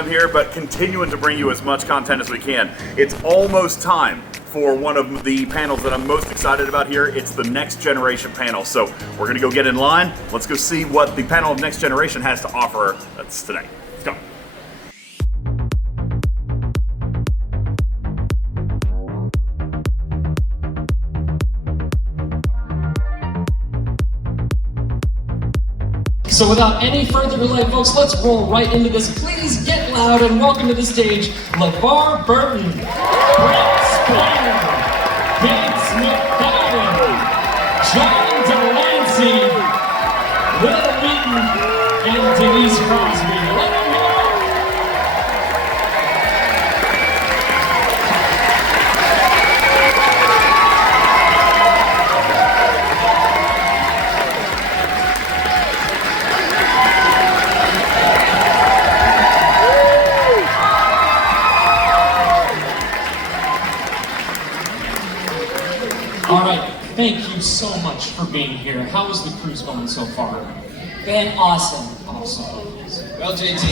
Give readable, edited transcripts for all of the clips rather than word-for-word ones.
time here, but continuing to bring you as much content as we can. It's almost time for one of the panels that I'm most excited about here. It's the Next Generation panel. So we're gonna go get in line. Let's go see what the panel of Next Generation has to offer us today. Let's go. So without any further delay, folks, let's roll right into this. Please get loud and welcome to the stage, LeVar Burton, Brent Spiner, McFadden, John DeLancie, Wil Wheaton, and Denise Crosby. Let them know. Thank you so much for being here. How is the cruise going so far? Been awesome. Awesome. Well, JT.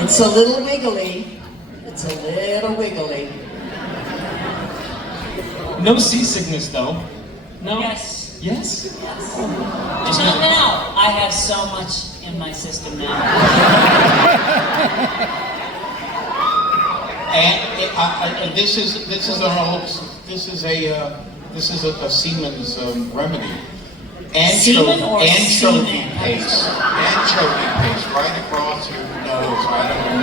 It's a little wiggly. It's a little wiggly. No seasickness though. No? Yes. Yes? Yes. Not now. I have so much in my system now. And this is a seaman's remedy. Anchovy paste. Anchovy paste right across your nose, right on the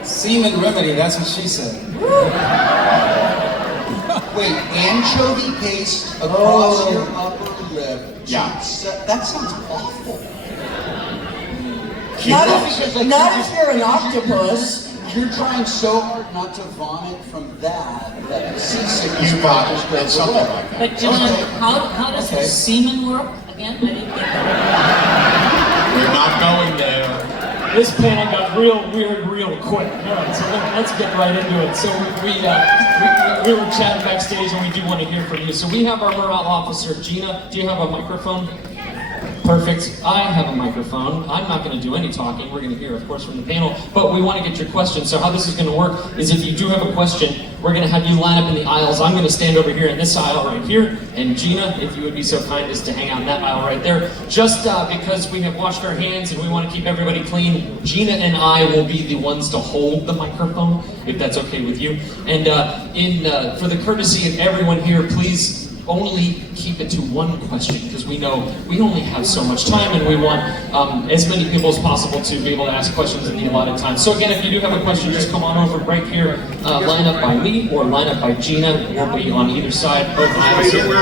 nose. Seaman remedy, that's what she said. Wait, anchovy paste across your upper lip? Yeah. That sounds awful. Not if you're an octopus. You're trying so hard not to vomit from that the seasickness bothers goes something like that. But John, how does semen work again? I didn't get that. We're not going there. This panel got real weird real quick. All right, so let's get right into it. So we were chatting backstage and we do want to hear from you. So we have our morale officer, Gina. Do you have a microphone? Perfect. I have a microphone. I'm not going to do any talking. We're going to hear, of course, from the panel, but we want to get your questions. So how this is going to work is if you do have a question, we're going to have you line up in the aisles. I'm going to stand over here in this aisle right here, and Gina, if you would be so kind as to hang out in that aisle right there. Just because we have washed our hands and we want to keep everybody clean, Gina and I will be the ones to hold the microphone, if that's okay with you. And for the courtesy of everyone here, please only keep it to one question, because we know we only have so much time and we want as many people as possible to be able to ask questions in the allotted time. So again, if you do have a question, just come on over right here, line up by me or line up by Gina. We'll be on either side, both aisles here.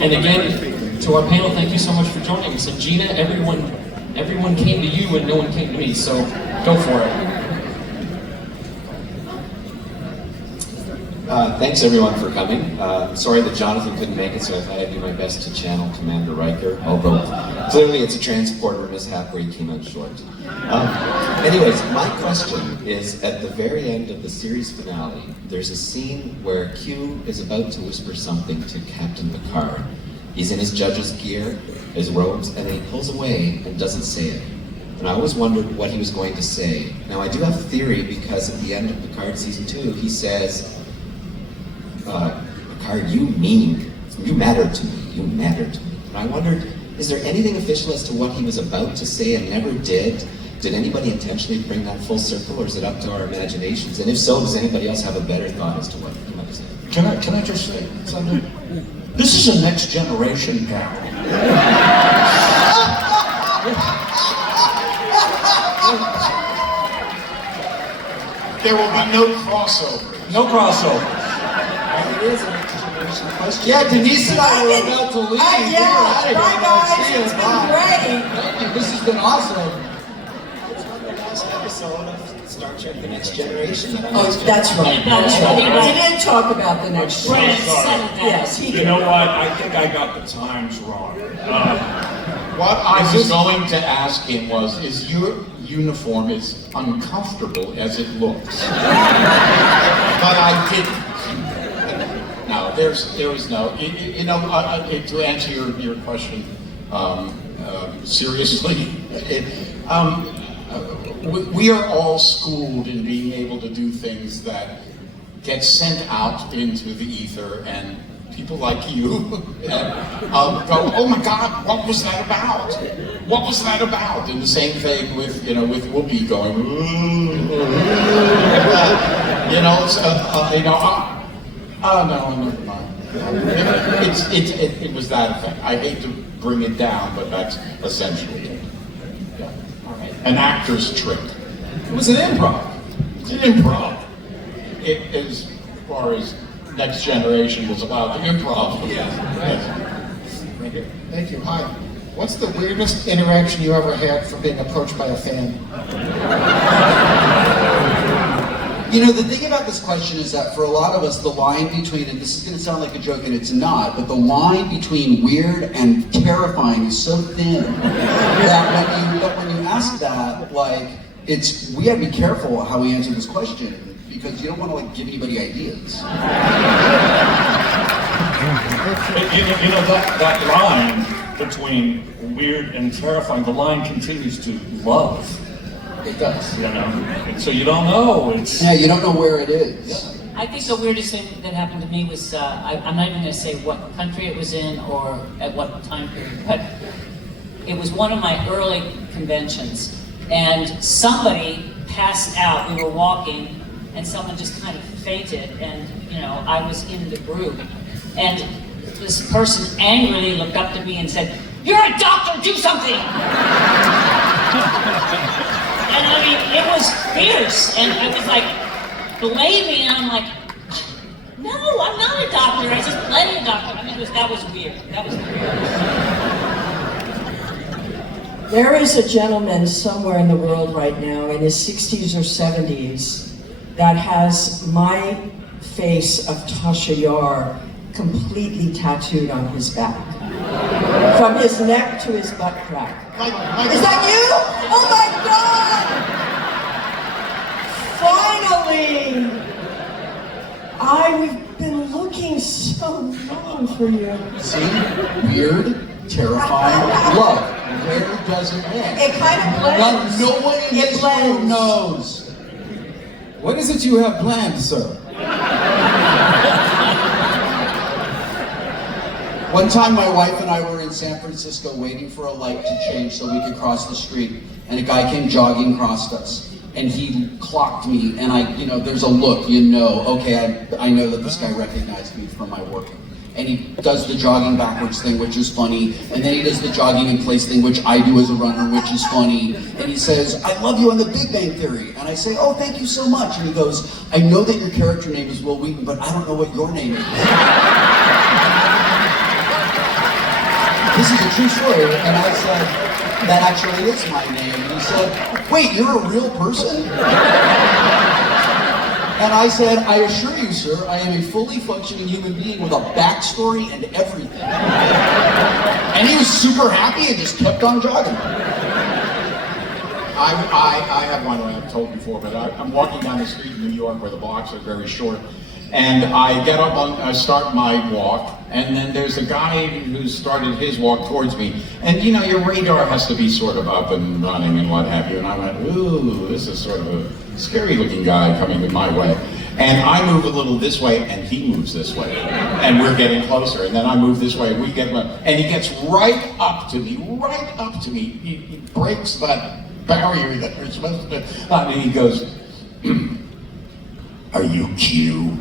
And again, to our panel, thank you so much for joining us. And Gina, everyone came to you and no one came to me, so go for it. Thanks everyone for coming. Sorry that Jonathan couldn't make it, so I thought I'd do my best to channel Commander Riker, although clearly it's a transporter mishap where he came out short. Anyways, my question is, at the very end of the series finale, there's a scene where Q is about to whisper something to Captain Picard. He's in his judge's gear, his robes, and then he pulls away and doesn't say it. And I always wondered what he was going to say. Now I do have a theory, because at the end of Picard Season 2, he says, Picard, you matter to me, you matter to me. And I wondered, is there anything official as to what he was about to say and never did? Did anybody intentionally bring that full circle, or is it up to our imaginations? And if so, does anybody else have a better thought as to what he might say? Can I just say something? This is a Next Generation panel. There will be no crossover. No crossover. It is an Next question. Yeah, Denise and I were about to leave. Bye guys, it's been great. Thank you, this has been awesome. It's on the last episode of Star Trek: The Next Generation. Oh, that's right. We did talk about the Next Generation. Yes, he did. You know what? I think I got the times wrong. What I was going to ask him was, is your uniform as uncomfortable as it looks? But I didn't. No, there is no. To answer your question, seriously. We are all schooled in being able to do things that get sent out into the ether, and people like you go, oh my God, what was that about? What was that about? And the same thing with, with Whoopi going, oh no, never mind. It was that effect. I hate to bring it down, but that's essentially it. Yeah. All right. An actor's trick. It was an improv. It's an improv. As far as Next Generation was about the improv. Yes. Right here. Thank you. Hi. What's the weirdest interaction you ever had from being approached by a fan? You know, the thing about this question is that for a lot of us, the line between, and this is going to sound like a joke and it's not, but the line between weird and terrifying is so thin that when you ask that, like, we got to be careful how we answer this question, because you don't want to like give anybody ideas. That line between weird and terrifying, the line continues to love. It does. So you don't know. Yeah, you don't know where it is. Yeah. I think the weirdest thing that happened to me was, I'm not even going to say what country it was in or at what time period, but it was one of my early conventions, and somebody passed out. We were walking, and someone just kind of fainted, and I was in the group, and this person angrily looked up to me and said, "You're a doctor, do something!" And I mean, it was fierce, and I was like, blame me, and I'm like, no, I'm not a doctor, I just played a doctor. I mean, that was weird. That was weird. There is a gentleman somewhere in the world right now, in his 60s or 70s, that has my face of Tasha Yar completely tattooed on his back. From his neck to his butt crack. Is that you? Oh my God! Finally! I've been looking so long for you. See? Weird, terrifying, love. Where does it end? It kind of blends. No one in this room knows. What is it you have planned, sir? One time my wife and I were in San Francisco waiting for a light to change so we could cross the street, and a guy came jogging across us, and he clocked me, and there's a look, okay, I know that this guy recognized me from my work. And he does the jogging backwards thing, which is funny, and then he does the jogging in place thing, which I do as a runner, which is funny, and he says, "I love you on The Big Bang Theory," and I say, "Oh, thank you so much," and he goes, "I know that your character name is Wil Wheaton, but I don't know what your name is." This is a true story, and I said, "That actually is my name," and he said, "Wait, you're a real person?" And I said, "I assure you, sir, I am a fully functioning human being with a backstory and everything." And he was super happy and just kept on jogging. I have one that I've told before, but I'm walking down the street in New York where the blocks are very short, and I get up I start my walk, and then there's a guy who started his walk towards me, and your radar has to be sort of up and running and what have you, and I went, ooh, this is sort of a scary looking guy coming my way. And I move a little this way, and he moves this way, and we're getting closer, and then I move this way, and he gets right up to me, he breaks that barrier that we're supposed to, and he goes, "Are you Q?"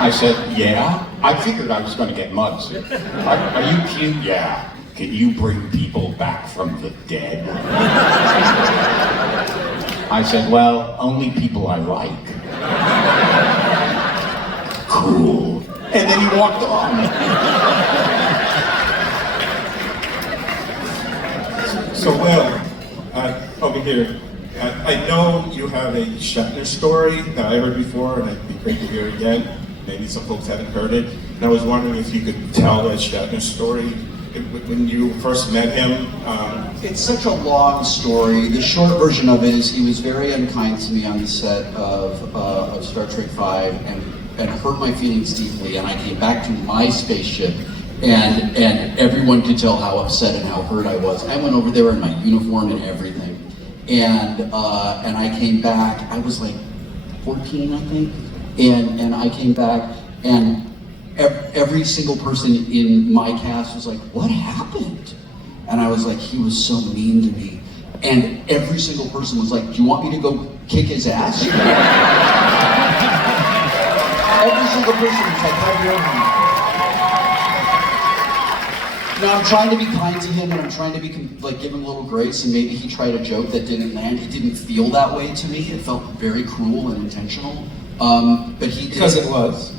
I said, "Yeah." I figured I was going to get mugs. Are you Q? "Yeah." "Can you bring people back from the dead?" I said, "Well, only people I like." "Cool." And then he walked on. So, Wil, over here, I know you have a Shatner story that I heard before, and it'd be great to hear it again. Maybe some folks haven't heard it. And I was wondering if you could tell that Shatner story when you first met him. It's such a long story. The short version of it is he was very unkind to me on the set of Star Trek V and hurt my feelings deeply. And I came back to my spaceship and everyone could tell how upset and how hurt I was. I went over there in my uniform and everything, and I came back. I was like 14, I think, and I came back, and every single person in my cast was like, "What happened?" And I was like, "He was so mean to me." And every single person was like, "Do you want me to go kick his ass?" Every single person was like, "Have your own." Now I'm trying to be kind to him, and I'm trying to be like give him a little grace, and maybe he tried a joke that didn't land. It didn't feel that way to me. It felt very cruel and intentional. But he did. Because it was.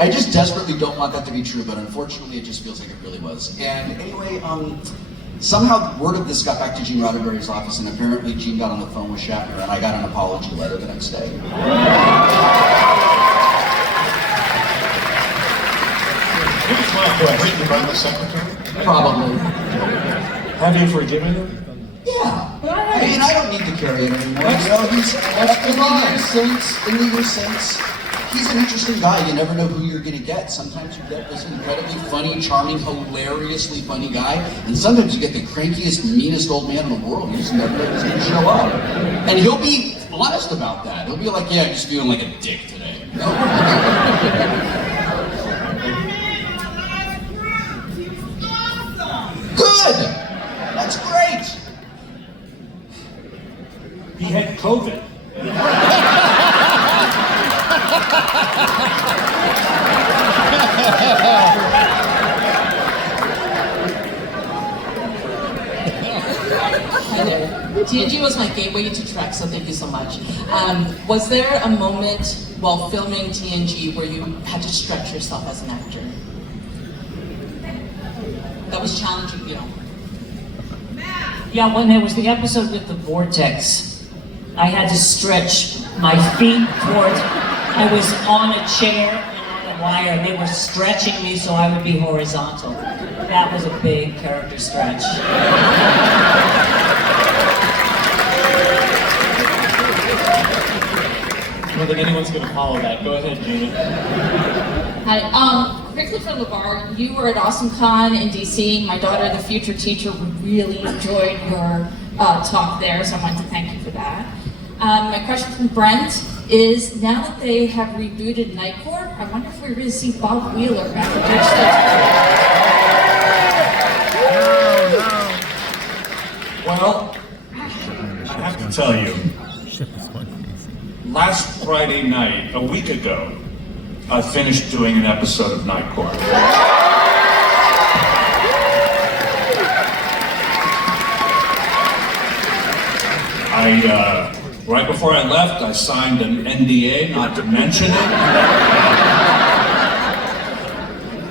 I just desperately don't want that to be true, but unfortunately it just feels like it really was. And anyway, somehow word of this got back to Gene Roddenberry's office, and apparently Gene got on the phone with Shatner, and I got an apology letter the next day. Here's my question. By the secretary? Probably. Have you forgiven him? Yeah. I mean, I don't need to carry it anymore. You know, he's in the years since, he's an interesting guy. You never know who you're gonna get. Sometimes you get this incredibly funny, charming, hilariously funny guy, and sometimes you get the crankiest, meanest old man in the world. You just never know who's gonna show up. And he'll be honest about that. He'll be like, "Yeah, I'm just feeling like a dick today." Good! That's great! He had COVID. Hi there. TNG was my gateway to Trek, so thank you so much. Was there a moment while filming TNG where you had to stretch yourself as an actor? That was challenging, you know? Yeah, when there was the episode with the vortex, I had to stretch my feet towards, I was on a chair and on a wire, and they were stretching me so I would be horizontal. That was a big character stretch. I don't think anyone's going to follow that. Go ahead, Judith. Hi, quickly for LeVar, you were at AwesomeCon in DC. My daughter, the future teacher, really enjoyed your talk there, so I wanted to thank you for that. My question from Brent is, now that they have rebooted Night Court, I wonder if we're going to see Bob Wheeler back at Well, I have to tell you, last Friday night, a week ago, I finished doing an episode of Night Court. Right before I left, I signed an NDA not to mention it.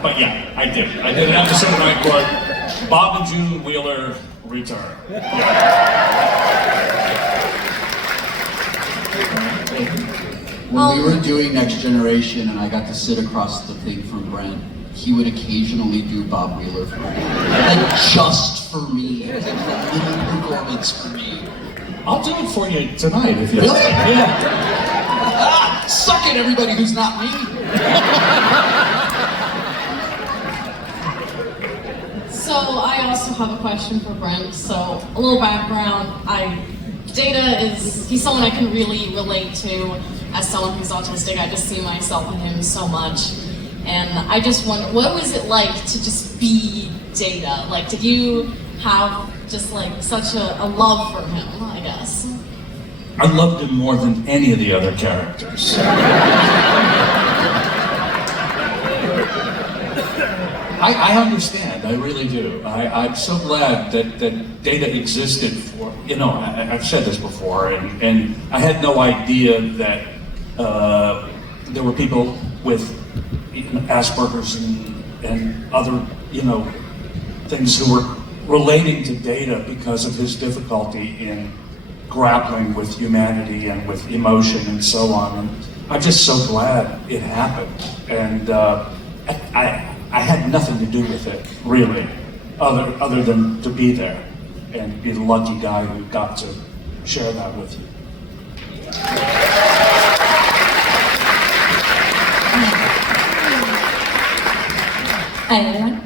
But yeah, I did. I did an episode of Night Court. Bob and June Wheeler return. When we were doing Next Generation and I got to sit across the thing from Brent, he would occasionally do Bob Wheeler for me. Like, just for me. Like a little performance for me. I'll do it for you tonight if you Really? Yeah. Suck it, everybody who's not me. So I also have a question for Brent. So a little background. Data he's someone I can really relate to. As someone who's autistic, I just see myself in him so much. And I just wonder, what was it like to just be Data? Like, did you have just like such a love for him, I guess? I loved him more than any of the other characters. I understand, I really do. I'm so glad that Data existed for, you know, I've said this before, and I had no idea that there were people with Asperger's and other, you know, things who were relating to Data because of his difficulty in grappling with humanity and with emotion and so on. And I'm just so glad it happened. And I had nothing to do with it, really, other than to be there and be the lucky guy who got to share that with you. Hi everyone.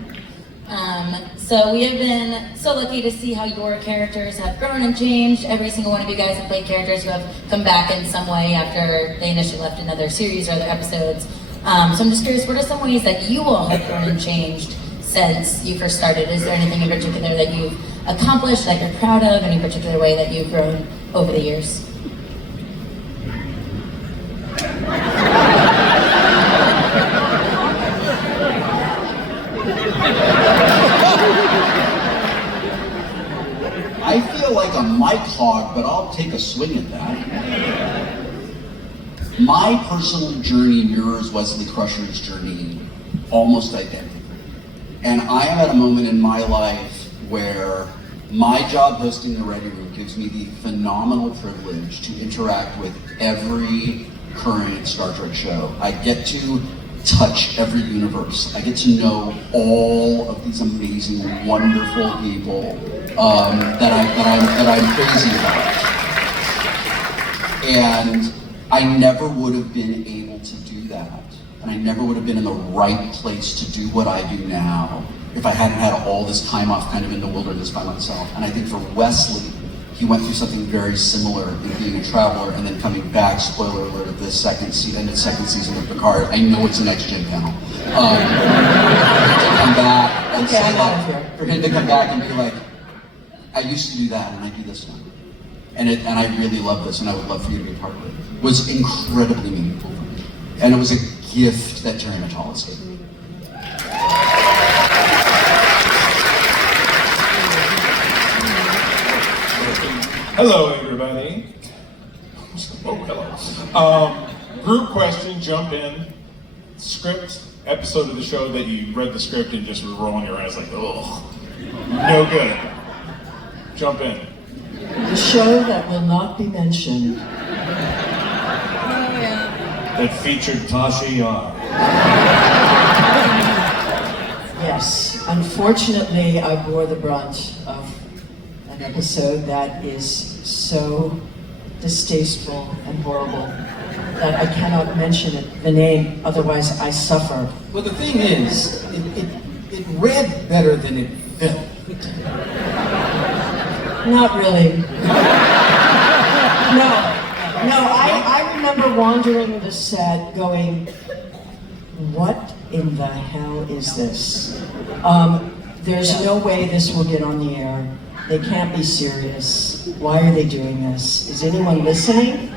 So we have been so lucky to see how your characters have grown and changed. Every single one of you guys have played characters who have come back in some way after they initially left in other series or other episodes. So I'm just curious, what are some ways that you all have grown and changed since you first started? Is there anything in particular that you've accomplished that you're proud of? Any particular way that you've grown over the years? I feel like a mic hog, but I'll take a swing at that. My personal journey mirrors Wesley Crusher's journey almost identically. And I am at a moment in my life where my job hosting the Ready Room gives me the phenomenal privilege to interact with every current Star Trek show. I get to touch every universe. I get to know all of these amazing, wonderful people that I'm crazy about. And I never would have been able to do that. And I never would have been in the right place to do what I do now if I hadn't had all this time off kind of in the wilderness by myself. And I think for Wesley, he went through something very similar in being a traveler and then coming back, spoiler alert, of this second season of Picard. I know it's a next gen panel. To come back and say that, for him to come back and be like, I used to do that and I do this now. And I really love this and I would love for you to be part of it. Was incredibly meaningful for me. And it was a gift that Terry Matalas gave me. Hello, everybody. Oh, hello. Group question, jump in. Script, episode of the show that you read the script and just were rolling your eyes like, oh, no good. Jump in. The show that will not be mentioned. That featured Tasha Yar. Yes, unfortunately, I bore the brunt of an episode that is so distasteful and horrible that I cannot mention the name, otherwise I suffer. Well, the thing is, it read better than it felt. Not really. No, I remember wandering the set going, what in the hell is this? There's no way this will get on the air. They can't be serious. Why are they doing this? Is anyone listening?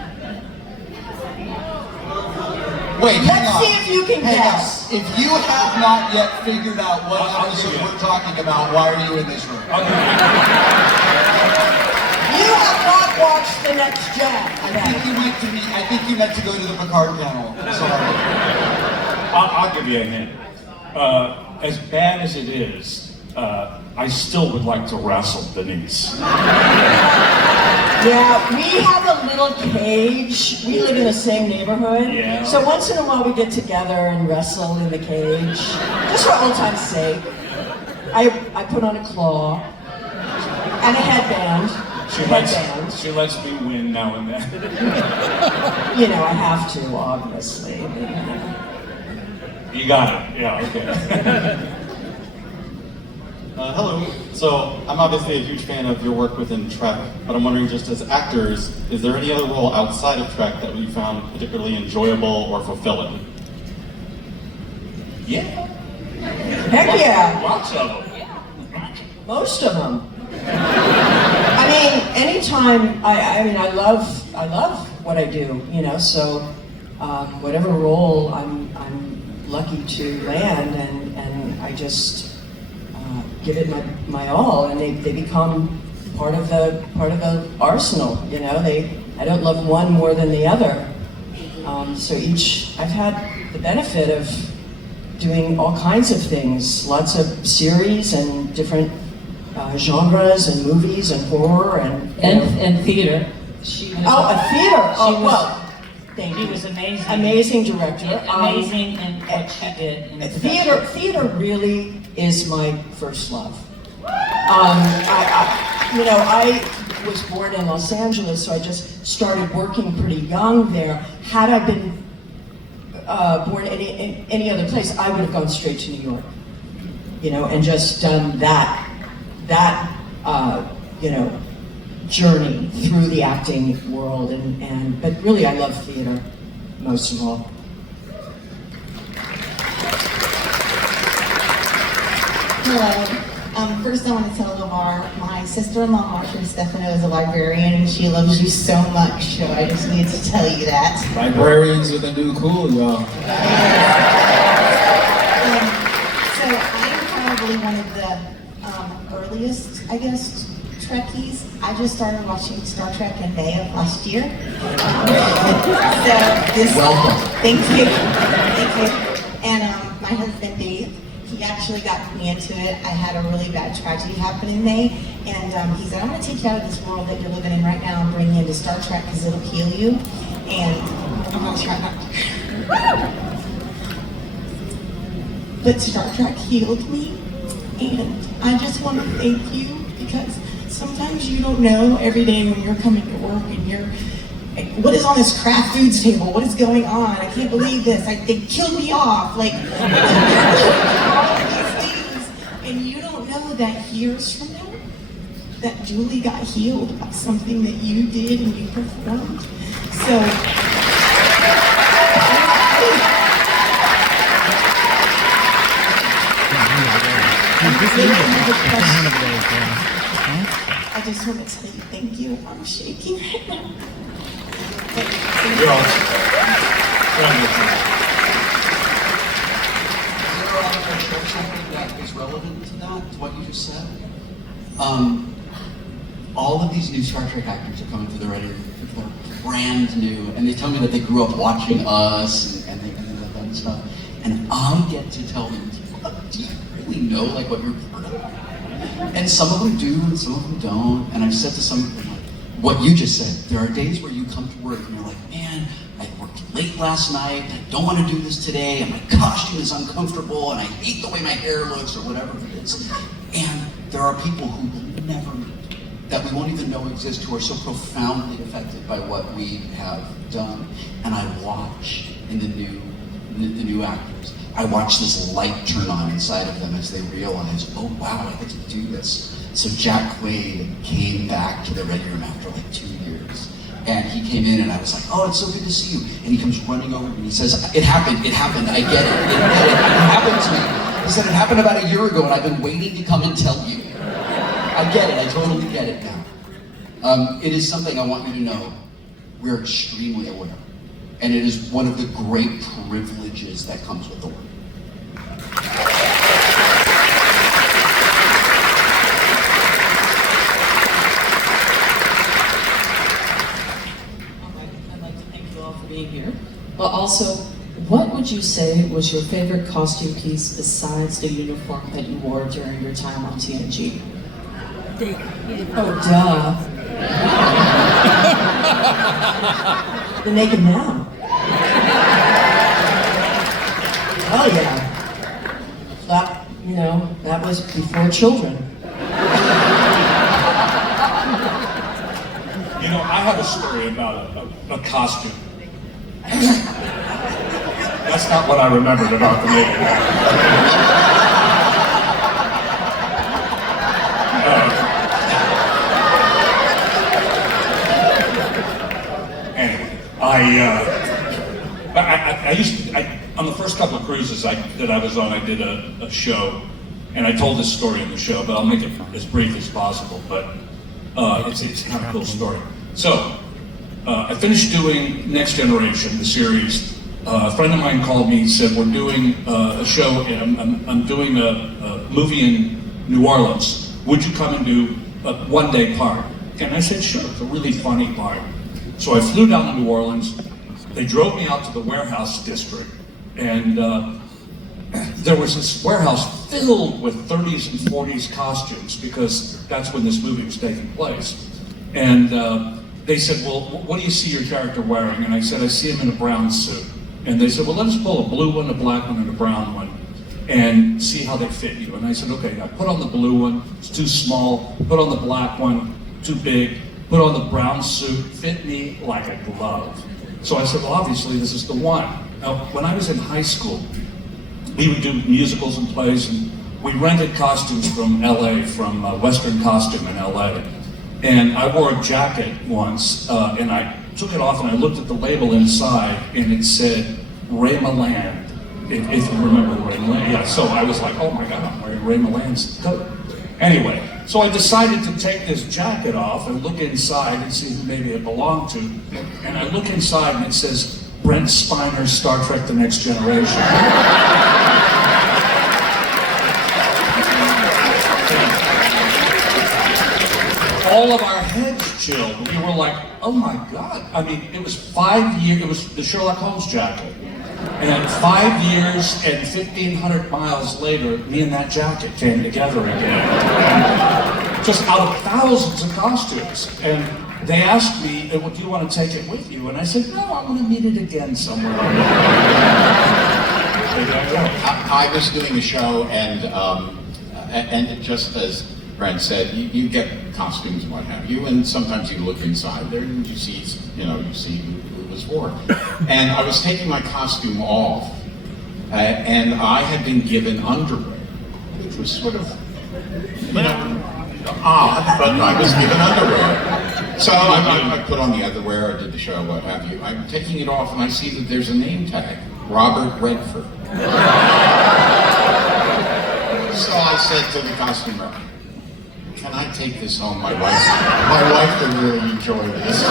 Wait, hang Let's on. see if you can guess. If you have not yet figured out what episode we're talking about, why are you in this room? You have not watched The Next Gen. I think you meant to go to the Picard panel. Sorry. I'll give you a hint. As bad as it is, I still would like to wrestle Denise. Yeah, we have a little cage. We live in the same neighborhood. Yeah. So once in a while we get together and wrestle in the cage. Just for old time's sake. I put on a claw and a headband. She lets me win now and then. You know, I have to, obviously. You got it. Yeah, okay. Hello. So, I'm obviously a huge fan of your work within Trek, but I'm wondering, just as actors, is there any other role outside of Trek that you found particularly enjoyable or fulfilling? Yeah. Heck yeah. Lots of them. Most of them. I mean, anytime, I love what I do, you know, so whatever role I'm lucky to land and I just give it my all, and they become part of the arsenal, you know. I don't love one more than the other. So I've had the benefit of doing all kinds of things, lots of series and different genres and movies and horror and theater. A theater. Thank you. She was amazing. Amazing director. Amazing in what she did. In the Theater really is my first love. I was born in Los Angeles, so I just started working pretty young there. Had I been born in any other place, I would have gone straight to New York. and just done that, journey through the acting world, but really I love theater most of all. Hello. First I want to tell LeVar, my sister-in-law, Marcia Stefano, is a librarian and she loves you so much, so I just need to tell you that. Librarians are the new cool, y'all. So I'm probably one of the earliest, I guess, Trekkies. I just started watching Star Trek in May of last year. Welcome. Thank you. And my husband Dave, he actually got me into it. I had a really bad tragedy happen in May, and he said, I'm going to take you out of this world that you're living in right now and bring you into Star Trek because it'll heal you. And I'm not trying not to. But Star Trek healed me, and I just want to thank you because sometimes you don't know every day when you're coming to work and you're, what is on this Kraft Foods table? What is going on? I can't believe this. They killed me off. Like, all these things. And you don't know that years from now, that Julie got healed by something that you did and you performed. So, I just want to tell you thank you. I'm shaking right now. You're awesome. Something that is relevant to that, to what you just said. All of these new Star Trek actors are coming to the radio. They're brand new, and they tell me that they grew up watching us and they done stuff. And I get to tell them, do you really know like what you're part of? And some of them do, and some of them don't. And I've said to some of them, like, what you just said. There are days where you come to work and you're like, man, I worked late last night, I don't want to do this today, and my costume is uncomfortable, and I hate the way my hair looks, or whatever it is. And there are people who will never meet, that we won't even know exist, who are so profoundly affected by what we have done. And I watch in the new actors, I watch this light turn on inside of them as they realize, oh wow, I get to do this. So Jack Quaid came back to the Red Room after like 2 years. And he came in and I was like, oh, it's so good to see you. And he comes running over and he says, it happened, I get it, it happened to me. He said, it happened about a year ago and I've been waiting to come and tell you. I get it, I totally get it now. It is something I want you to know, we're extremely aware. And it is one of the great privileges that comes with the work. I'd like to thank you all for being here. But also, what would you say was your favorite costume piece besides the uniform that you wore during your time on TNG? Oh, duh. The naked man. Oh yeah. That, that was before children. I have a story about a costume. That's not what I remembered about the naked man. On the first couple of cruises that I was on, I did a show, and I told this story in the show, but I'll make it as brief as possible, but it's kind of a cool story. So, I finished doing Next Generation, the series. A friend of mine called me and said, we're doing a show, and I'm doing a movie in New Orleans. Would you come and do a one-day part? And I said, sure, it's a really funny part. So I flew down to New Orleans. They drove me out to the warehouse district, and there was this warehouse filled with 30s and 40s costumes because that's when this movie was taking place. And they said, well, what do you see your character wearing? And I said, I see him in a brown suit. And they said, well, let us pull a blue one, a black one, and a brown one and see how they fit you. And I said, okay, I put on the blue one, it's too small. Put on the black one, too big. Put on the brown suit, fit me like a glove. So I said, well, obviously this is the one. Now, when I was in high school, we would do musicals and plays, and we rented costumes from LA, from Western Costume in LA. And I wore a jacket once, and I took it off and I looked at the label inside, and it said Ray Milland. If you remember Ray Milland. Yeah, so I was like, oh my God, I'm wearing Ray Milland's coat. Anyway, so I decided to take this jacket off and look inside and see who maybe it belonged to. And I look inside and it says, Brent Spiner, Star Trek The Next Generation. All of our heads chilled. We were like, oh my God. I mean, it was 5 years, it was the Sherlock Holmes jacket. And 5 years and 1,500 miles later, me and that jacket came together again. Just out of thousands of costumes. And they asked me, well, do you want to take it with you? And I said, no, I'm going to meet it again somewhere. I was doing a show, and just as Brent said, you get costumes and what have you, and sometimes you look inside there and you see who it was for. And I was taking my costume off, and I had been given underwear, which was sort of, odd, but I was given underwear. So I put on the underwear, I did the show, what have you. I'm taking it off and I see that there's a name tag, Robert Redford. So I said to the costumer, can I take this home? My wife would really enjoy this.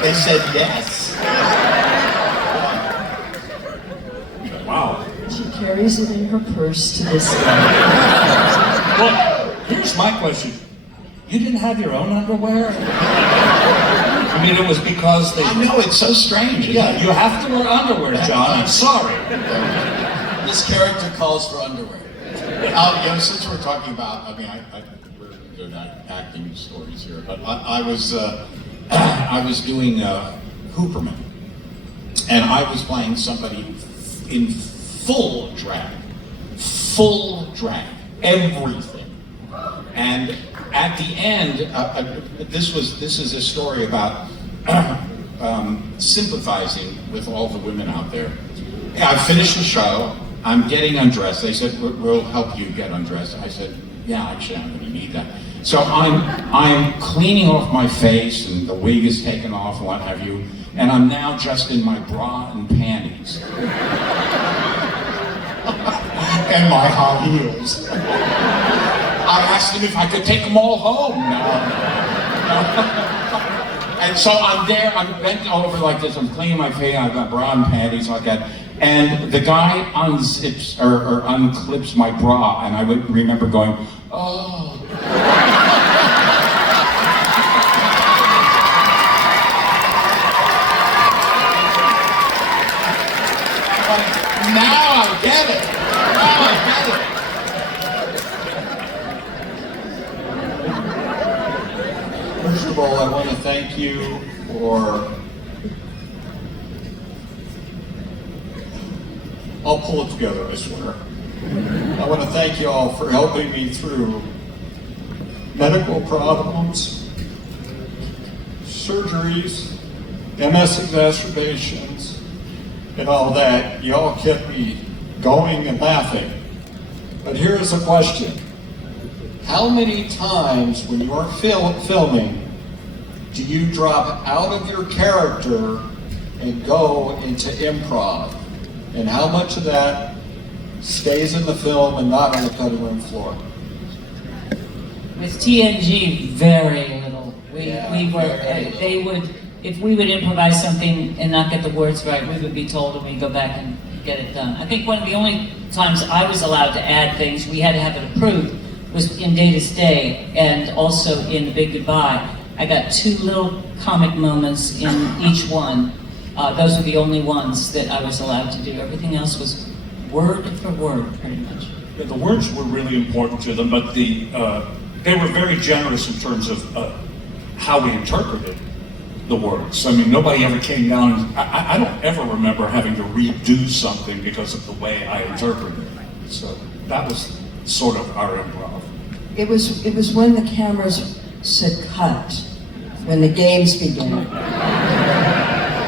They said yes. Wow. She carries it in her purse to this day. Well, here's my question. You didn't have your own underwear? I mean, it was because they... I know, it's so strange. Yeah, you have to wear underwear, John. I'm sorry. This character calls for underwear. Since we're talking about, we're good at acting stories here, but I was doing Hooperman, and I was playing somebody in full drag, everything. And at the end, this is a story about sympathizing with all the women out there. I finished the show. I'm getting undressed. They said, we'll help you get undressed. I said, yeah, actually, I'm going to need that. So I'm cleaning off my face, and the wig is taken off, and what have you, and I'm now just in my bra and panties. And my high heels. I asked him if I could take them all home. No. And so I'm there, I'm bent over like this, I'm cleaning my face, I've got bra and panties like that. And the guy unzips or unclips my bra, and I would remember going, oh. Now I get it. First of all, I want to thank you for... I'll pull it together, I swear. I want to thank you all for helping me through medical problems, surgeries, MS exacerbations, and all that. You all kept me going and laughing. But here is a question. How many times when you are filming do you drop out of your character and go into improv? And how much of that stays in the film and not on the cutting room floor? With TNG, very little. They would, if we would improvise something and not get the words right, we would be told and we'd go back and get it done. I think one of the only times I was allowed to add things, we had to have it approved, was in Data's Day and also in The Big Goodbye. I got 2 little comic moments in each one. Those were the only ones that I was allowed to do. Everything else was word for word, pretty much. Yeah, the words were really important to them, but they were very generous in terms of how we interpreted the words. I mean, nobody ever came down and I don't ever remember having to redo something because of the way I interpreted it. So that was sort of our improv. It was when the cameras said cut, when the games began.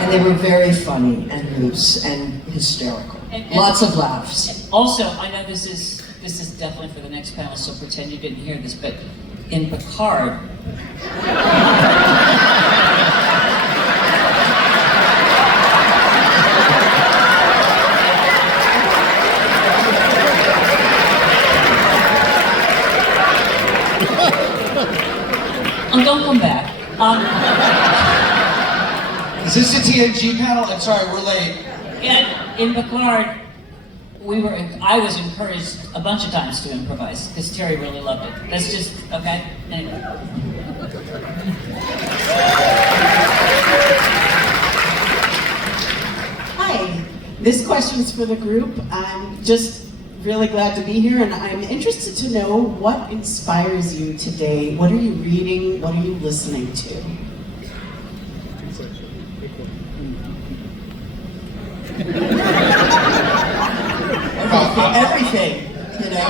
And they were very funny and loose, and hysterical. And Lots of laughs. Also, I know this is definitely for the next panel, so pretend you didn't hear this, but in Picard, oh, don't come back. Is this the TNG panel? I'm sorry, we're late. In Picard, I was encouraged a bunch of times to improvise because Terry really loved it. That's just, okay? Anyway. Hi, this question is for the group. I'm just really glad to be here, and I'm interested to know what inspires you today. What are you reading? What are you listening to? Everything, you know.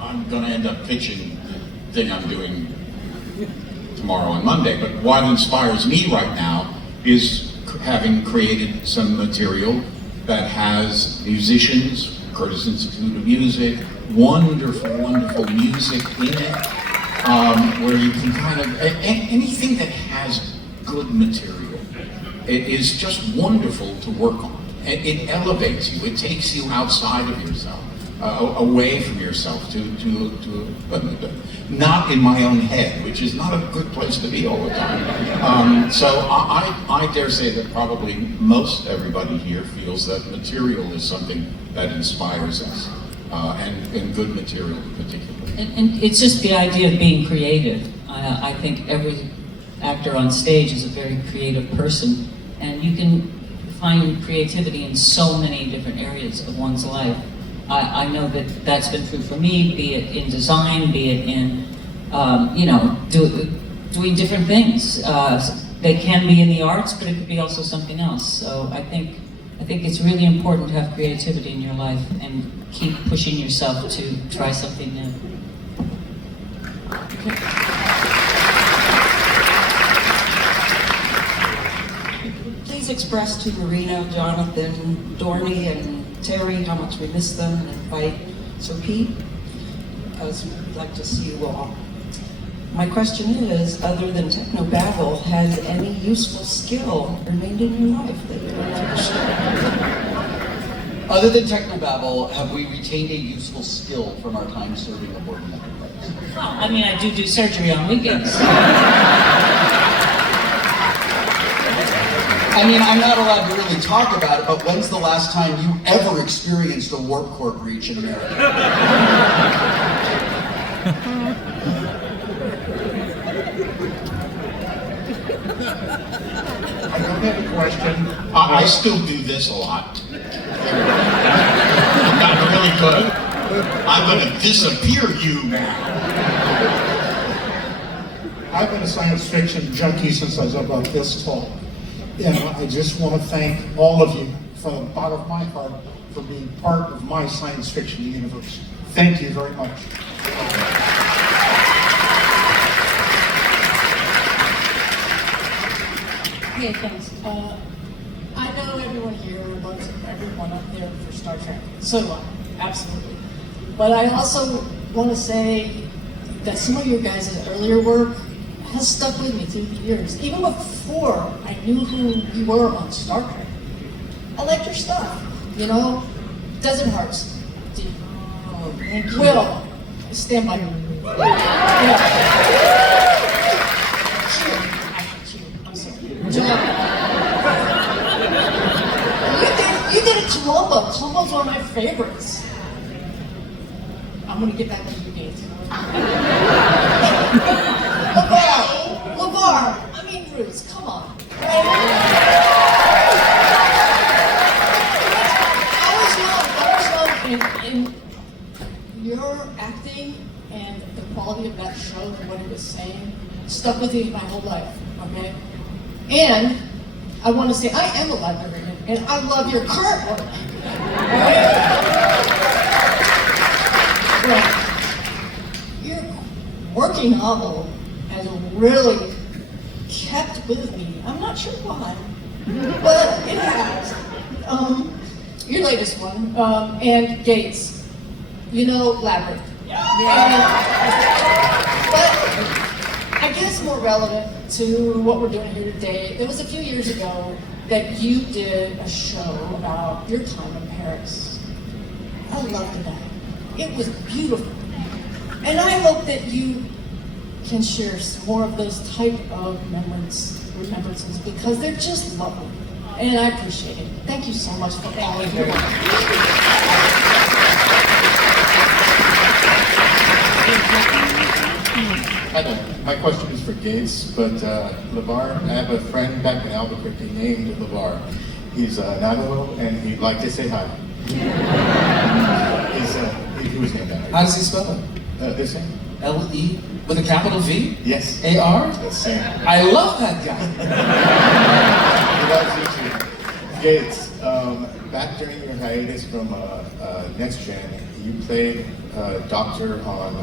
I'm going to end up pitching the thing I'm doing tomorrow and Monday, but what inspires me right now is having created some material that has musicians, Curtis Institute of Music, wonderful, wonderful music in it, where you can kind of, anything that has good material, it is just wonderful to work on. It elevates you, it takes you outside of yourself, away from yourself, to not in my own head, which is not a good place to be all the time. So I dare say that probably most everybody here feels that material is something that inspires us, and good material in particular. And it's just the idea of being creative. I think every actor on stage is a very creative person, and you can find creativity in so many different areas of one's life. I know that that's been true for me, be it in design, be it in, doing different things. They can be in the arts, but it could be also something else. So I think it's really important to have creativity in your life and keep pushing yourself to try something new. Please express to Marina, Jonathan, Dorney, and Terry how much we miss them and invite Sir Pete, as we'd like to see you all. My question is, other than technobabble, has any useful skill remained in your life that you would like to share? Other than technobabble, have we retained a useful skill from our time serving aboard the Enterprise? Well, I mean, I do surgery on weekends. I mean, I'm not allowed to really talk about it, but when's the last time you ever experienced a warp core breach in America? I don't have a question. I still do this a lot. I'm not really good. I'm going to disappear you now. I've been a science fiction junkie since I was about this tall. And I just want to thank all of you from the bottom of my heart for being part of my science fiction universe. Thank you very much. Hey, thanks. I know everyone here loves everyone up there for Star Trek. So do I, absolutely. But I also want to say that some of your guys' earlier work has stuck with me through the years. Even before I knew who you were on Star Trek. I liked your stuff, you know? Desert Hearts. Oh, thank you. Will, stand by me. Yeah. I'm sorry. John. You did a Columbo. Columbo's one of my favorites. I'm gonna get back to you, Nate. LeVar, I mean Bruce, come on. I was young, and your acting and the quality of that show and what it was saying stuck with me my whole life, okay? And I want to say I am a librarian, and I love your current work. Right? Your working novel has really kept with me. I'm not sure why, but it has. Your latest one, and Gates. You know, Labyrinth. Yeah. But I guess more relevant to what we're doing here today, it was a few years ago that you did a show about your time in Paris. I loved that. It was beautiful. And I hope that you can share some more of those type of remembrances because they're just lovely. And I appreciate it. Thank you so much for all of your work. Hi there. My question is for Gates, but LeVar, I have a friend back in Albuquerque named LeVar. He's Navajo, and he'd like to say hi. He was named that. How does he spell it? The same. L-E with a capital V? Yes. A-R? The same. I love that guy. He loves you too. Gates, back during your hiatus from Next Gen, you played Doctor on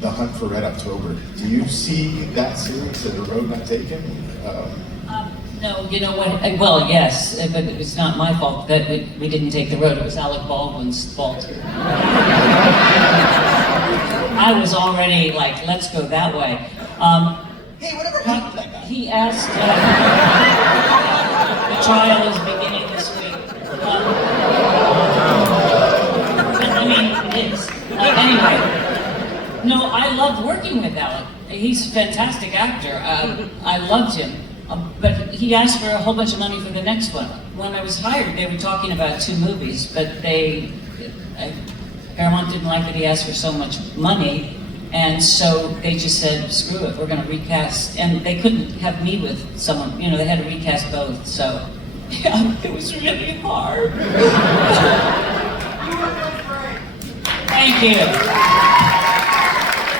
The Hunt for Red October. Do you see that series as a road not taken? No, you know what? Well, yes, but it was not my fault that we didn't take the road. It was Alec Baldwin's fault. I was already like, let's go that way. Hey, whatever happened to that guy? He asked, the trial is beginning this week. I mean, it is. Anyway, no, I loved working with Alec. He's a fantastic actor. I loved him. But he asked for a whole bunch of money for the next one. When I was hired, they were talking about 2 movies, but Paramount didn't like that he asked for so much money, and so they just said, screw it, we're gonna recast. And they couldn't have me with someone, you know, they had to recast both, so yeah, it was really hard. Thank you.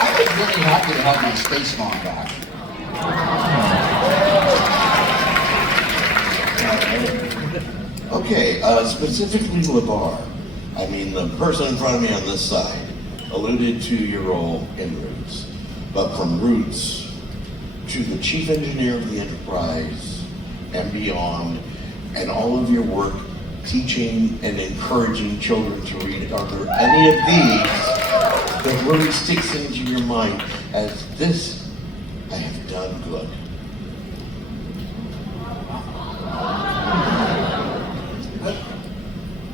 I was really happy to have my space mom back. Okay, specifically LeVar. I mean, the person in front of me on this side alluded to your role in Roots. But from Roots to the chief engineer of the Enterprise and beyond, and all of your work teaching and encouraging children to read, are there any of these that really sticks into your mind as this I have done good?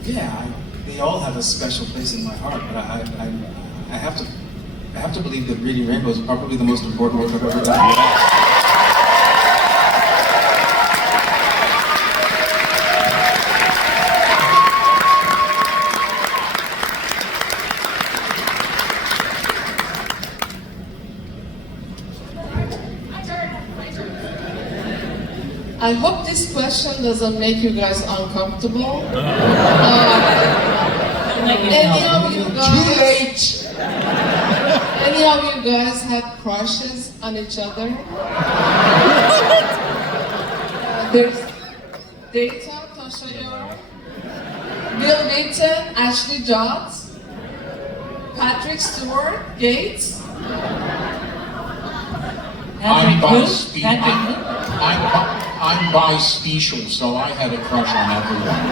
Yeah, they all have a special place in my heart, but I have to believe that Reading Rainbow is probably the most important work I've ever done. I hope this question doesn't make you guys uncomfortable. Any of you guys, any of you guys had crushes on each other? There's Data, Tasha Yar, Wil Wheaton, Ashley Judd, Patrick Stewart, Gates. I'm bisexual, so I had a crush on everyone.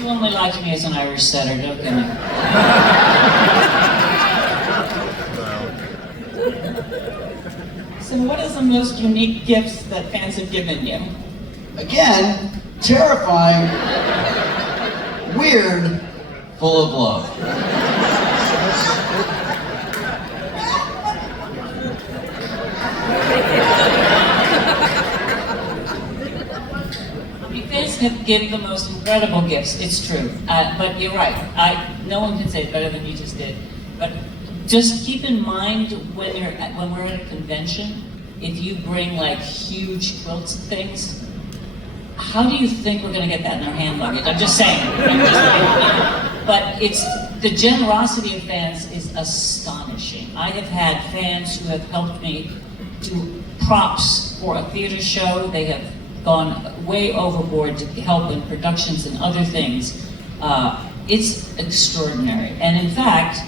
You only liked me as an Irish setter, don't get me. So what is the most unique gifts that fans have given you? Again, terrifying, weird, full of love. Fans have given the most incredible gifts, it's true. But you're right, no one can say it better than you just did. But just keep in mind when we're at a convention, if you bring like huge quilts and things, how do you think we're gonna get that in our hand luggage? I'm just saying. But the generosity of fans is astonishing. I have had fans who have helped me do props for a theater show. They have gone way overboard to help in productions and other things. It's extraordinary. And in fact,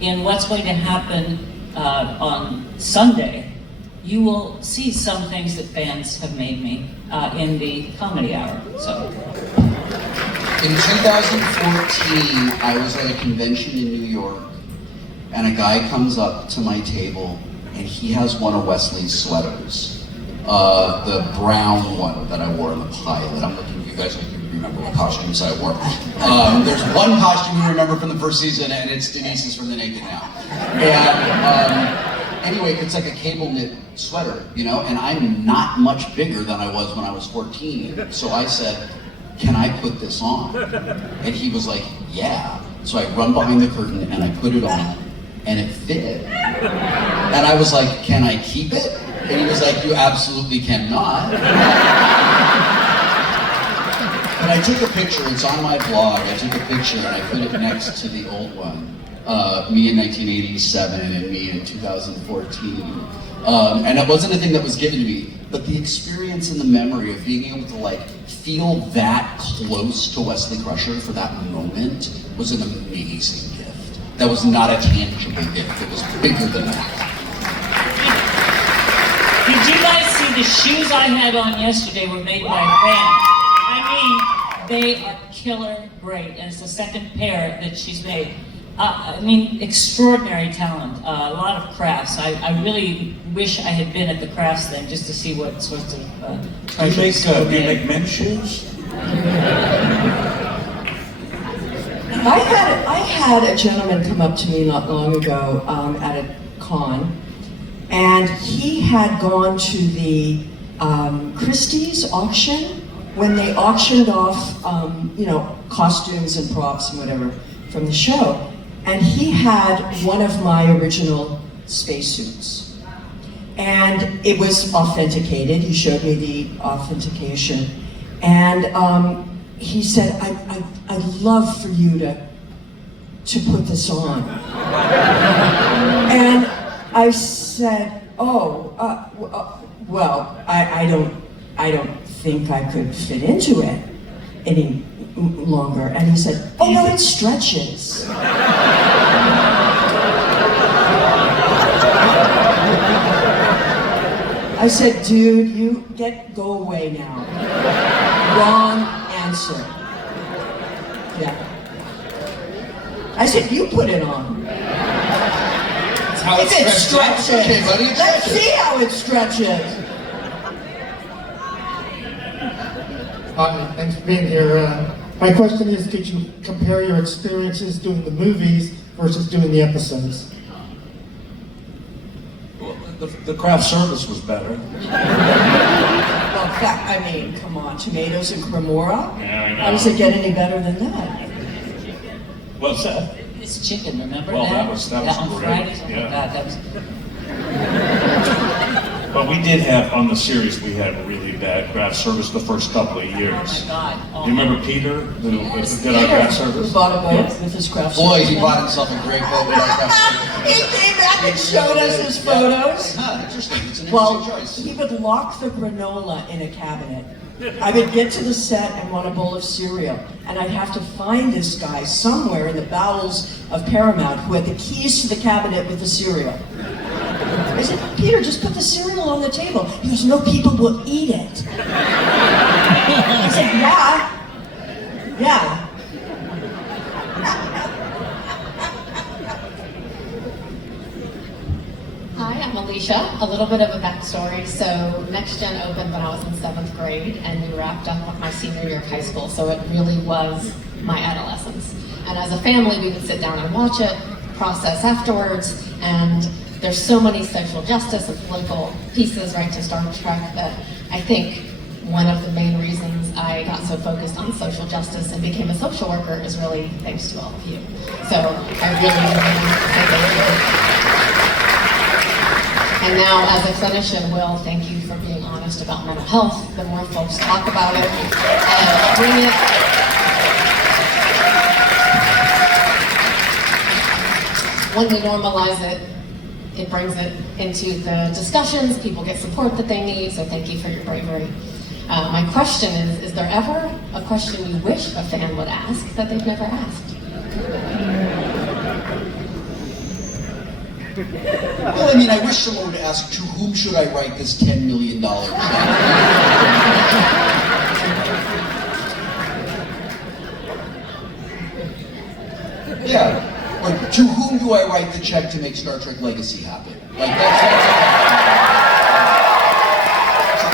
in what's going to happen on Sunday, you will see some things that fans have made me in the comedy hour. So. In 2014, I was at a convention in New York, and a guy comes up to my table, and he has one of Wesley's sweaters, the brown one that I wore in the pilot. I'm looking at you guys like you remember what costumes I wore. There's one costume you remember from the first season, and it's Denise's from The Naked Now. And anyway, it's like a cable knit sweater, you know, and I'm not much bigger than I was when I was 14. So I said, can I put this on? And he was like, yeah. So I run behind the curtain and I put it on, and it fit. And I was like, can I keep it? And he was like, you absolutely cannot. But I took a picture, it's on my blog, I took a picture and I put it next to the old one. Me in 1987 and me in 2014. And it wasn't a thing that was given to me, but the experience and the memory of being able to like feel that close to Wesley Crusher for that moment was an amazing gift. That was not a tangible gift, it was bigger than that. Did you guys see the shoes I had on yesterday were made by fans? I mean, they are killer great, and it's the second pair that she's made. I mean, extraordinary talent, a lot of crafts. I really wish I had been at the crafts then just to see what sorts of treasures. Do you make men's shoes? I had a gentleman come up to me not long ago at a con, and he had gone to the Christie's auction when they auctioned off, you know, costumes and props and whatever from the show. And he had one of my original spacesuits. And it was authenticated. He showed me the authentication. And he said, I'd love for you to put this on. And I said, oh, well, I don't think I could fit into it any longer. And he said, oh no, it stretches. I said, dude, you go away now. Wrong answer. Yeah. I said, you put it on. That's how if it stretches. Okay, buddy, Let's see how it stretches. Hi, thanks for being here. My question is, could you compare your experiences doing the movies versus doing the episodes? Well, the craft service was better. Well, I mean, come on, tomatoes and cremora? Yeah, I know. How does it get any better than that? What's that? It's chicken, remember Well, that? that was on great. Fridays? Oh my Yeah. God, that was... But we did have, on the series, we had really bad craft service the first couple of years. Oh my God. Oh. You remember Peter, who did our craft service? Who bought a boat with his craft service? Boy, he bought himself a great boat with our craft service. He came back and showed us his photos. Huh, interesting, it's an Well, interesting choice. he would lock the granola in a cabinet. I would get to the set and want a bowl of cereal, and I'd have to find this guy somewhere in the bowels of Paramount who had the keys to the cabinet with the cereal. I said, Peter, just put the cereal on the table. He goes, no, people will eat it. I said, yeah. Hi, I'm Alicia. A little bit of a backstory. So Next Gen opened when I was in 7th grade, and we wrapped up my senior year of high school, so it really was my adolescence. And as a family, we would sit down and watch it, process afterwards, and there's so many social justice and political pieces right to Star Trek that I think one of the main reasons I got so focused on social justice and became a social worker is really thanks to all of you. So I really want to say thank you. And now, as a clinician, Will, thank you for being honest about mental health. The more folks talk about it and bring it. When we normalize it, it brings it into the discussions. People get support that they need, so thank you for your bravery. My question is there ever a question you wish a fan would ask that they've never asked? Well, I mean, I wish someone would ask, to whom should I write this $10 million check? Yeah. Or to whom do I write the check to make Star Trek Legacy happen? Like,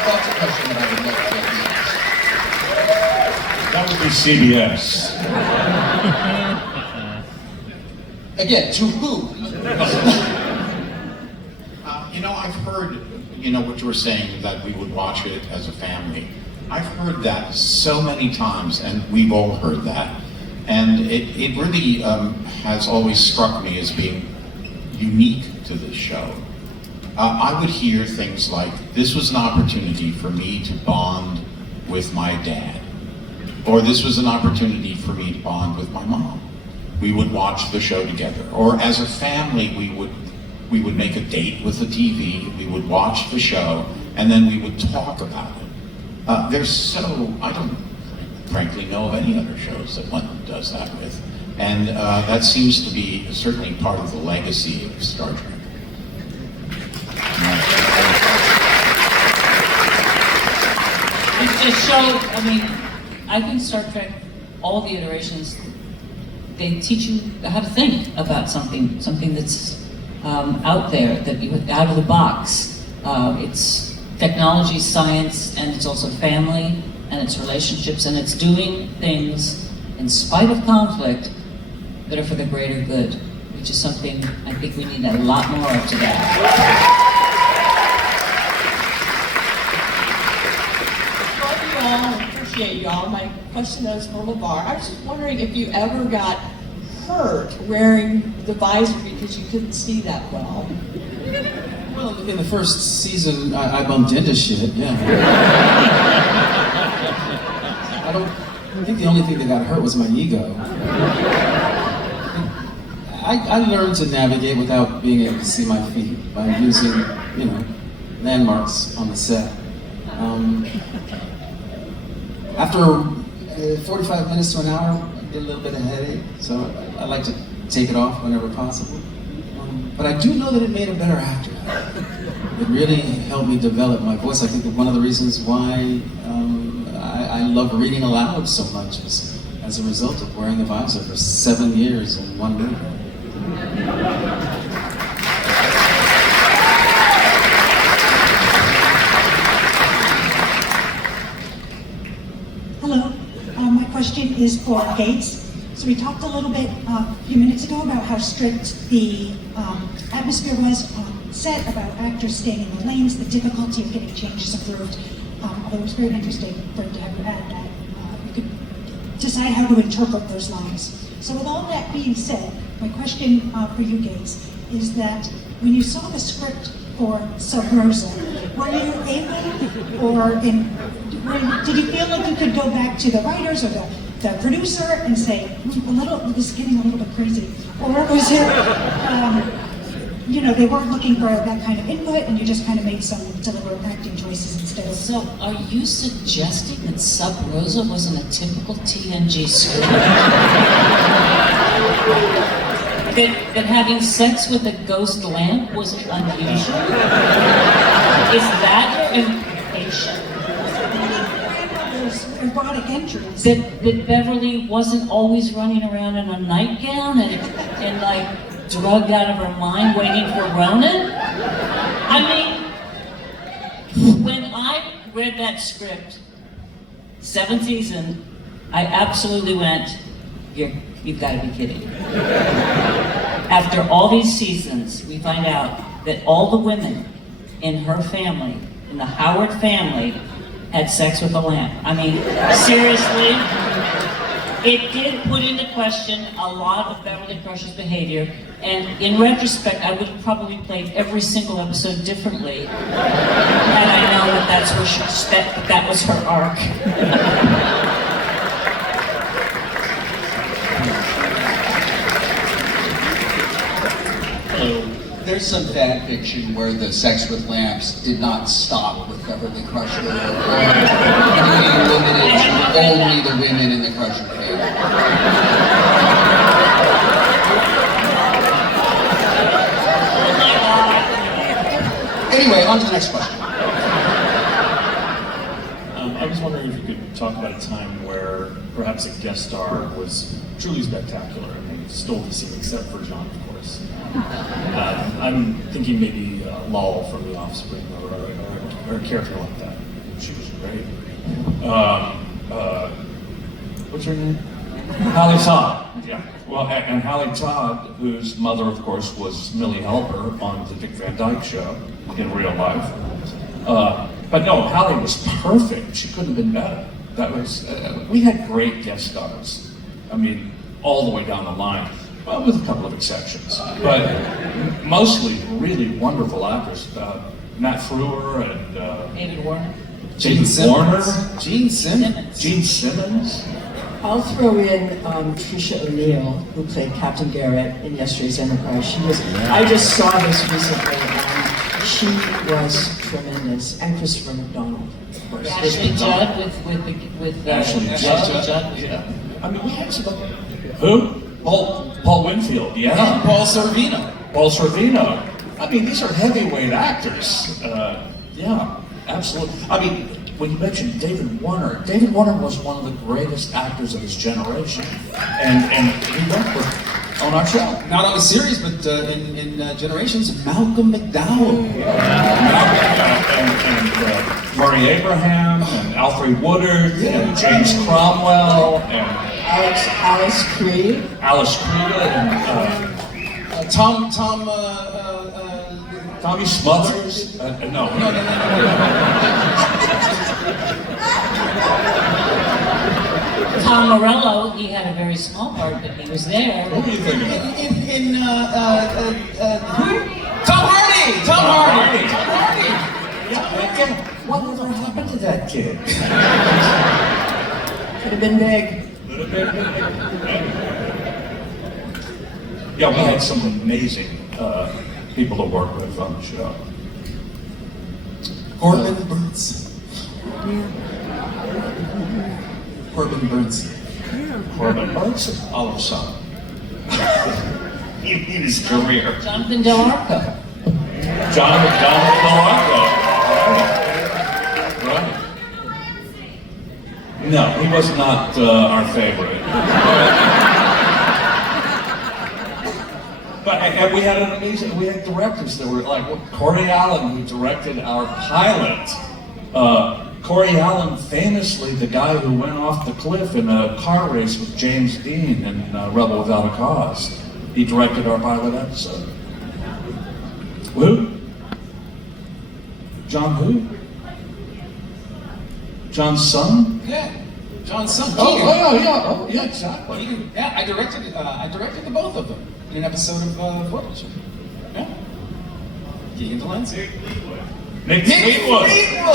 that's a question that I would love to That would be CBS. Again, to who? You know, I've heard, you know, what you were saying, that we would watch it as a family. I've heard that so many times, and we've all heard that. And it really has always struck me as being unique to this show. I would hear things like, this was an opportunity for me to bond with my dad. Or this was an opportunity for me to bond with my mom. We would watch the show together. Or as a family, we would make a date with the TV, we would watch the show, and then we would talk about it. I don't frankly know of any other shows that one does that with. And that seems to be certainly part of the legacy of Star Trek. It's a show, I mean, I think Star Trek, all the iterations, they teach you how to think about something that's out there, that you, out of the box. It's technology, science, and it's also family, and it's relationships, and it's doing things in spite of conflict that are for the greater good, which is something I think we need a lot more of today. I appreciate y'all. My question is for LeVar. I was just wondering if you ever got hurt wearing the visor because you couldn't see that well. Well, in the first season, I bumped into shit, yeah. I think the only thing that got hurt was my ego. I learned to navigate without being able to see my feet by using, you know, landmarks on the set. After 45 minutes to an hour, I get a little bit of headache, so I like to take it off whenever possible. But I do know that it made a better actor. It really helped me develop my voice. I think that one of the reasons why I love reading aloud so much is as a result of wearing the visor for 7 years in one movie. Hello, my question is for Gates. So we talked a little bit a few minutes ago about how strict the atmosphere was on set, about actors staying in the lanes, the difficulty of getting changes approved. Although it was very interesting for you to have your add that you could decide how to interpret those lines. So with all that being said, my question for you, Gates, is that when you saw the script for Rosa, were you able, did you feel like you could go back to the writers or the producer and say, this is getting a little bit crazy? Or was it, you know, they weren't looking for that kind of input and you just kind of made some deliberate acting choices instead of... So are you suggesting that Rosa wasn't a typical TNG script? that having sex with a ghost lamp was unusual? Is that your implication? Erotic entries. That Beverly wasn't always running around in a nightgown and like drugged out of her mind waiting for Ronan? I mean, when I read that script, 7th season, I absolutely went, you've got to be kidding. After all these seasons, we find out that all the women in her family, in the Howard family, had sex with a lamp. I mean, seriously, it did put into question a lot of Beverly Crusher's behavior, and in retrospect, I would have probably played every single episode differently had I known that that's where that was her arc. There's some fan fiction where the sex with lamps did not stop with Beverly Crusher, or being limited to only the women in the Crusher family. on to the next question. I was wondering if you could talk about a time where perhaps a guest star was truly spectacular and they stole the scene, except for John, of course. I'm thinking maybe Lal from The Offspring or a character like that. She was great. What's her name? Hallie Todd. Yeah. Well, and Hallie Todd, whose mother, of course, was Millie Helper on the Dick Van Dyke Show in real life. But no, Hallie was perfect. She couldn't have been better. That was. We had great guest stars. I mean, all the way down the line. Well, with a couple of exceptions, but mostly really wonderful actors. Matt Frewer and David Warner. Gene Warner. Gene Simmons. Gene Simmons. I'll throw in Trisha O'Neill, who played Captain Garrett in Yesterday's Enterprise. She was. I just saw this recently, and she was tremendous. And Christopher McDonald, of course. Ashley Judd with Ashley Judd. Yeah. I mean, we had some. Who? Paul Winfield. Yeah. And Paul Sorvino. Paul Sorvino. I mean, these are heavyweight actors. Yeah, absolutely. I mean, when you mentioned David Warner was one of the greatest actors of his generation, and he worked with on our show. Not on the series, but in Generations, Malcolm McDowell. And Murray Abraham, and Alfred Woodard, and James Cromwell, and Alice Creed, and Tommy Smothers. No. Tom Morello, he had a very small part, but he was there. What are you thinking about? Tom Hardy. Yeah, whatever happened to that kid? could have been big. Yeah, we had some amazing people to work with on the show. Corbin Burnson. Corbin Burnson, all of a sudden. He made his career. Jonathan Del Arco. Jonathan Del Arco. Right. No, he was not our favorite. But and we had we had directors that were like Corey Allen, who directed our pilot. Corey Allen, famously the guy who went off the cliff in a car race with James Dean in Rebel Without a Cause. He directed our pilot episode. Who? John who? John's son? Yeah, John's son. Oh, yeah, exactly. Yeah, I directed the both of them in an episode of Voyager. Yeah. Keegan DeLancie. Mick Fleetwood.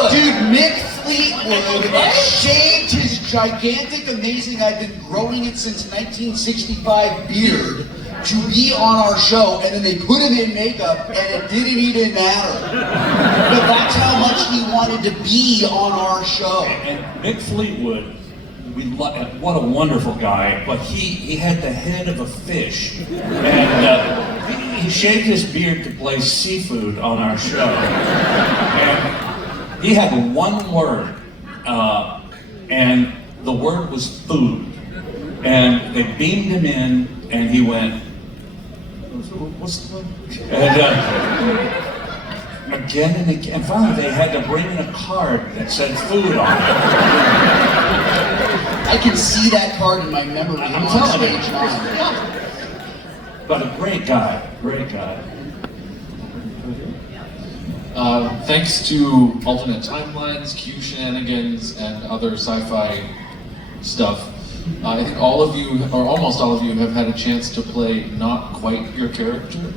Dude, Mick Fleetwood shaved his gigantic, amazing, I've been growing it since 1965 beard to be on our show, and then they put him in makeup, and it didn't even matter. But that's how much he wanted to be on our show. And Mick Fleetwood, what a wonderful guy, but he had the head of a fish, and he shaved his beard to play seafood on our show. And he had one word, and the word was food. And they beamed him in, and he went, what's the word? And again and again. And finally, they had to bring in a card that said food on it. I can see that card in my memory. I'm telling you. But a great guy, Thanks to alternate timelines, Q shenanigans, and other sci-fi stuff, I think all of you, or almost all of you, have had a chance to play not quite your character.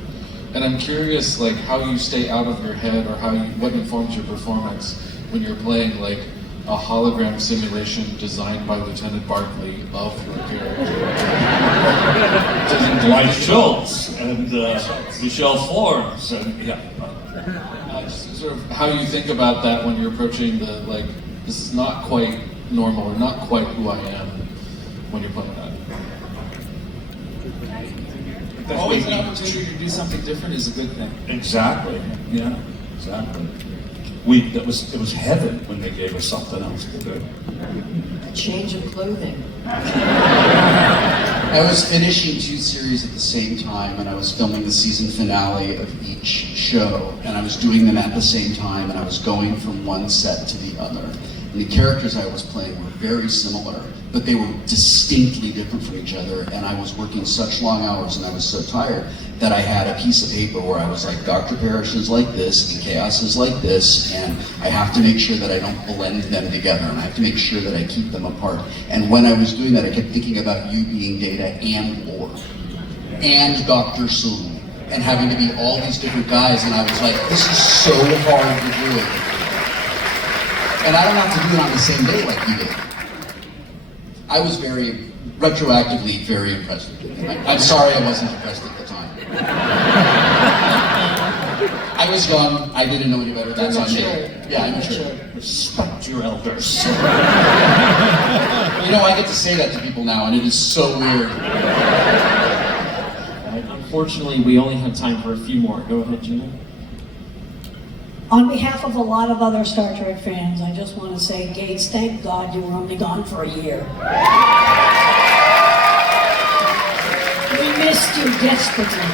And I'm curious, like, how you stay out of your head, or what informs your performance when you're playing, like, a hologram simulation designed by Lieutenant Barkley of your character. Dwight Schultz and Michelle Forbes, and yeah. Just sort of how you think about that when you're approaching the, like, this is not quite normal, or not quite who I am when you're playing that. Always an opportunity to do something different is a good thing. Exactly, yeah. exactly. It was heaven when they gave us something else to do. A change of clothing. I was finishing 2 series at the same time, and I was filming the season finale of each show, and I was doing them at the same time, and I was going from one set to the other. And the characters I was playing were very similar, but they were distinctly different from each other, and I was working such long hours and I was so tired that I had a piece of paper where I was like, Dr. Parrish is like this, and Chaos is like this, and I have to make sure that I don't blend them together, and I have to make sure that I keep them apart. And when I was doing that, I kept thinking about you being Data and Lord, and Dr. Saloon, and having to be all these different guys, and I was like, this is so hard to do. And I don't have to do it on the same day like you did. I was retroactively very impressed with it. I'm sorry I wasn't impressed at the time. I was young, I didn't know any better, that's on me. Yeah, I'm mature. Respect your elders. You know, I get to say that to people now, and it is so weird. Unfortunately, we only have time for a few more. Go ahead, Gina. On behalf of a lot of other Star Trek fans, I just want to say, Gates, thank God you were only gone for a year. We missed you desperately.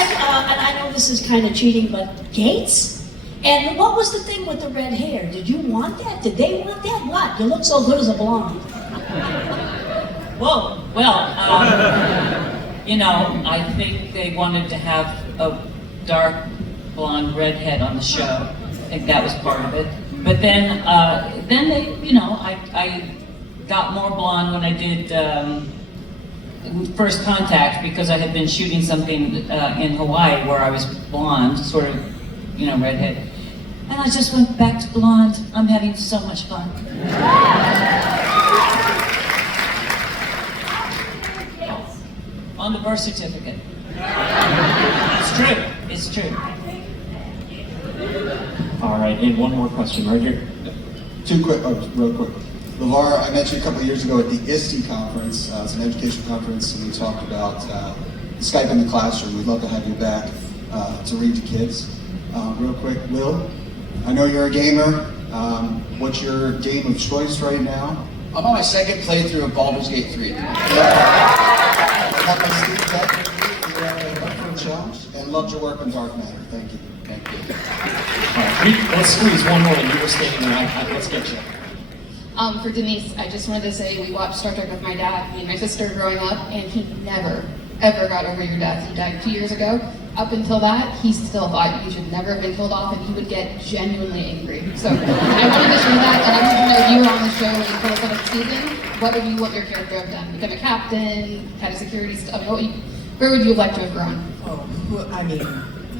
And I know this is kind of cheating, but Gates? And what was the thing with the red hair? Did you want that? Did they want that? What? You look so good as a blonde. Whoa, well, you know, I think they wanted to have a dark blonde redhead on the show. I think that was part of it. But then they, you know, I got more blonde when I did First Contact, because I had been shooting something in Hawaii where I was blonde, sort of, you know, redhead. And I just went back to blonde. I'm having so much fun. On the birth certificate. It's true. It's true. All right, and one more question right here. Real quick. LeVar, I met you a couple of years ago at the ISTE conference. It's an education conference, and we talked about Skype in the classroom. We'd love to have you back to read to kids. Real quick, Wil, I know you're a gamer. What's your game of choice right now? I'm on my second playthrough of Baldur's Gate 3. And loved your work on Dark Matter. Thank you. All right, let's squeeze one more. You were standing there. Let's get you. For Denise, I just wanted to say we watched Star Trek with my dad, me and my sister growing up, and he never, ever got over your death. He died 2 years ago. Up until that, he still thought you should never have been killed off, and he would get genuinely angry. So I wanted to share that, and I wanted to know if you were on the show in the first of the season, what would you want your character to have done? Become a captain, head of security stuff? Where would you have liked to have grown? Oh, I mean,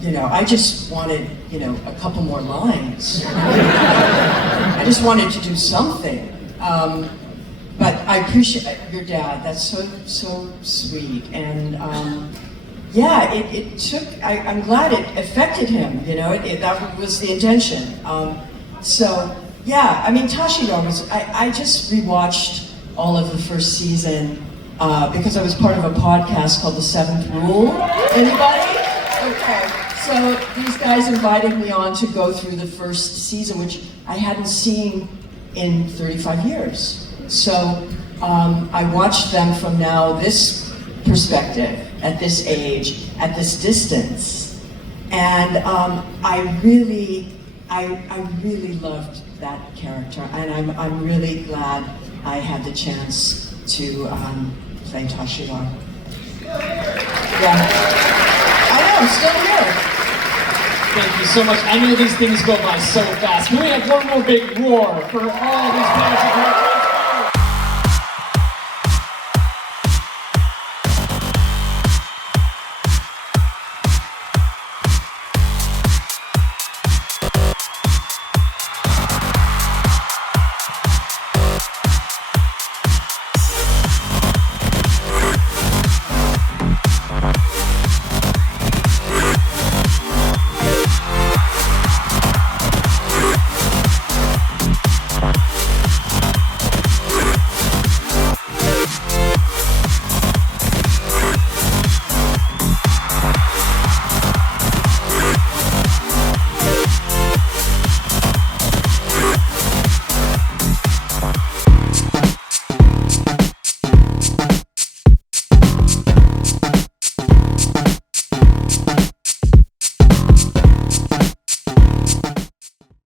you know, I just wanted, you know, a couple more lines. I just wanted to do something. But I appreciate your dad. That's so sweet. And yeah, it took. I'm glad it affected him. You know, that was the intention. So yeah, I mean, Tasha Yar was. I just rewatched all of the first season because I was part of a podcast called The Seventh Rule. Anybody? Okay. So these guys invited me on to go through the first season, which I hadn't seen in 35 years. So I watched them from now this perspective, at this age, at this distance. And I really loved that character. And I'm really glad I had the chance to play Tasha Yar. Yeah. I know, I'm still here. Thank you so much. I know these things go by so fast. Can we have one more big roar for all these players?